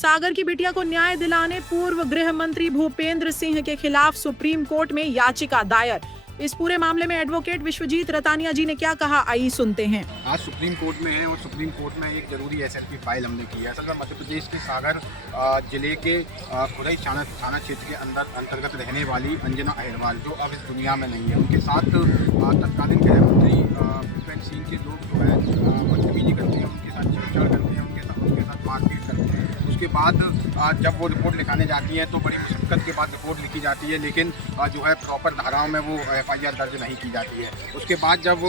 सागर की बिटिया को न्याय दिलाने पूर्व गृह मंत्री भूपेंद्र सिंह के खिलाफ सुप्रीम कोर्ट में याचिका दायर। इस पूरे मामले में एडवोकेट विश्वजीत रतानिया जी ने क्या कहा, आइए सुनते हैं। आज सुप्रीम कोर्ट में है और सुप्रीम कोर्ट में एक जरूरी एसएलपी फाइल हमने की है। असल में मध्य प्रदेश के सागर जिले के खुरई थाना क्षेत्र के अंतर्गत रहने वाली अंजना अहिरवार, जो अब इस दुनिया में नहीं है, उनके साथ तत्कालीन गृह मंत्री भूपेंद्र सिंह के लोग जो है बदतमीजी करते हैं, उनके साथ छेड़छाड़ करते हैं, उनके साथ मारपीट करते हैं। उसके बाद जब वो रिपोर्ट लिखाने जाती हैं तो बड़ी मुशक्क़त के बाद रिपोर्ट लिखी जाती है, लेकिन जो है प्रॉपर धाराओं में वो एफआईआर दर्ज नहीं की जाती है। उसके बाद जब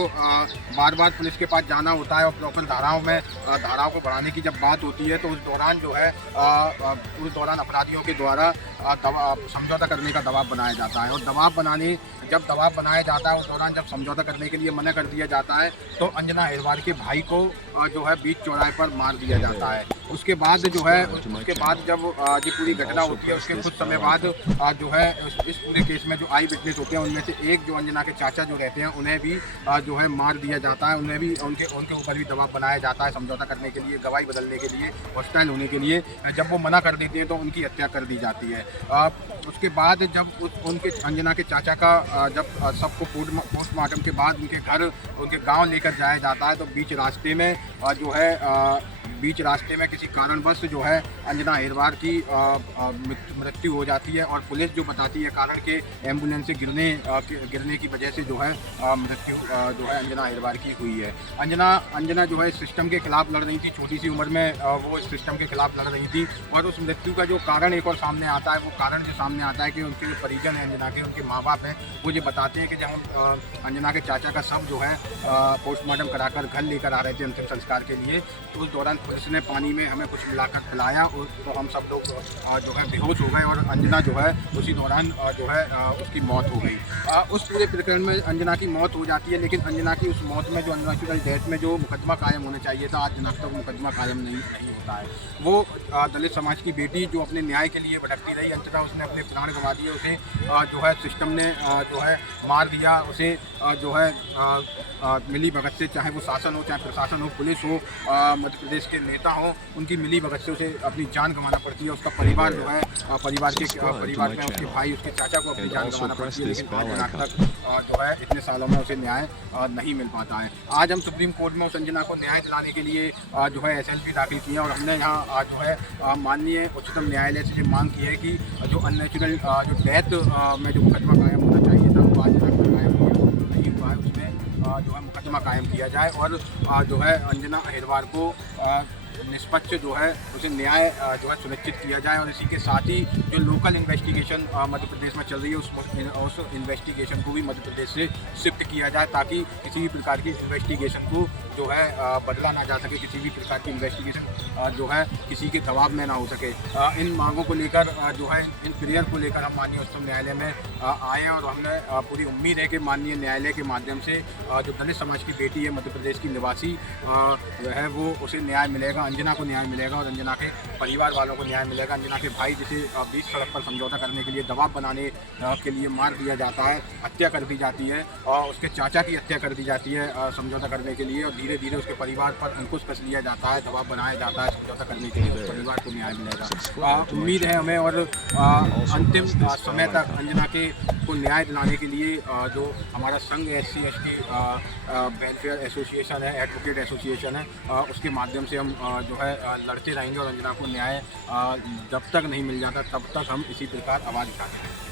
बार बार पुलिस के पास जाना होता है और प्रॉपर धाराओं को बढ़ाने की जब बात होती है, तो उस दौरान जो है अपराधियों के द्वारा समझौता करने का दबाव बनाया जाता है। और जब दबाव बनाया जाता है, उस दौरान जब समझौता करने के लिए मना कर दिया जाता है, तो अंजना अहिरवार के भाई को जो है बीच चौराहे पर मार दिया जाता है। उसके बाद जब ये पूरी घटना होती है, उसके कुछ समय बाद जो है इस पूरे केस में जो आई विटनेस होते हैं, उनमें से एक जो अंजना के चाचा जो रहते हैं, उन्हें भी जो है मार दिया जाता है। उन्हें भी उनके ऊपर भी दबाव बनाया जाता है समझौता करने के लिए, गवाही बदलने के लिए, हॉस्टाइल होने के लिए। जब वो मना कर देते हैं तो उनकी हत्या कर दी जाती है। उसके बाद जब उनके अंजना के चाचा का जब सबको पोस्टमार्टम के बाद उनके गांव लेकर जाया जाता है, तो बीच रास्ते में किसी कारणवश जो है अंजना अहिरवार की मृत्यु हो जाती है। और पुलिस जो बताती है कारण के एम्बुलेंस से गिरने की वजह से जो है मृत्यु जो है अंजना अहिरवार की हुई है। अंजना जो है इस सिस्टम के खिलाफ लड़ रही थी, छोटी सी उम्र में वो इस सिस्टम के खिलाफ लड़ रही थी। और उस मृत्यु का जो कारण एक और सामने आता है, वो कारण जो सामने आता है कि उनके जो परिजन हैं अंजना के, उनके माँ बाप हैं, वो ये बताते हैं कि जब हम अंजना के चाचा का शव जो है पोस्टमार्टम कराकर घर लेकर आ रहे थे अंतिम संस्कार के लिए, तो उस दौरान पुलिस ने पानी में हमें कुछ मिलाकर पिलाया और तो हम सब लोग जो है बेहोश हो गए और अंजना जो है उसी दौरान जो है उसकी मौत हो गई। उस पूरे प्रकरण में अंजना की मौत हो जाती है, लेकिन अंजना की उस मौत में जो अननेचुरल डेथ में जो मुकदमा कायम होना चाहिए था, आज दिनांक तक मुकदमा कायम नहीं होता है। वो दलित समाज की बेटी जो अपने न्याय के लिए भटकती रही, अंततः उसने अपने प्राण गंवा दिए। उसे जो है सिस्टम ने जो है मार दिया। उसे जो है मिली भगत से, चाहे वो शासन हो, चाहे प्रशासन हो, पुलिस हो, मध्य प्रदेश के नेता हो, उनकी मिली भगत से उसे अपनी जान गंवाना पड़ती है। उसका परिवार जो है परिवार में उसके भाई, उसके चाचा को अपनी जान गंवाना पड़ती है, लेकिन आज तक जो है इतने सालों में उसे न्याय नहीं मिल पाता है। आज हम सुप्रीम कोर्ट में उस अंजना को न्याय दिलाने के लिए जो है एसएलपी दाखिल किए और हमने यहाँ जो है माननीय उच्चतम न्यायालय से मांग की है कि जो अननेचुरल जो डेथ में जो मुकदमा कायम होना चाहिए था, वो आज तक कायम नहीं हुआ है। उसमें जो है मुकदमा कायम किया जाए और जो है अंजना अहिरवार को निष्पक्ष जो है उसे न्याय जो है सुनिश्चित किया जाए। और इसी के साथ ही जो लोकल इन्वेस्टिगेशन मध्य प्रदेश में चल रही है, उस इन्वेस्टिगेशन को भी मध्य प्रदेश से शिफ्ट किया जाए, ताकि किसी भी प्रकार की इन्वेस्टिगेशन को जो है बदला ना जा सके, किसी भी प्रकार की इन्वेस्टिगेशन जो है किसी के दबाव में ना हो सके। इन मांगों को लेकर जो है इन प्रेयर को लेकर हम माननीय उच्चतम न्यायालय में आए हैं और हमने पूरी उम्मीद है कि माननीय न्यायालय के माध्यम से जो दलित समाज की बेटी है, मध्य प्रदेश की निवासी है, वो उसे न्याय मिलेगा, अंजना को न्याय मिलेगा और अंजना के परिवार वालों को न्याय मिलेगा। अंजना के भाई जिसे बीच सड़क पर समझौता करने के लिए, दबाव बनाने के लिए मार दिया जाता है, हत्या कर दी जाती है और उसके चाचा की हत्या कर दी जाती है समझौता करने के लिए, और धीरे धीरे उसके परिवार पर अंकुश कस लिया जाता है, दबाव बनाया जाता है समझौता करने के लिए। उस परिवार को न्याय मिलेगा, उम्मीद है हमें। और अंतिम समय तक अंजना को न्याय दिलाने के लिए जो हमारा संघ SC/ST वेलफेयर एसोसिएशन है, एडवोकेट एसोसिएशन है, उसके माध्यम से हम जो है लड़ते रहेंगे और अंजना को न्याय जब तक नहीं मिल जाता तब तक हम इसी प्रकार आवाज़ उठाते रहेंगे।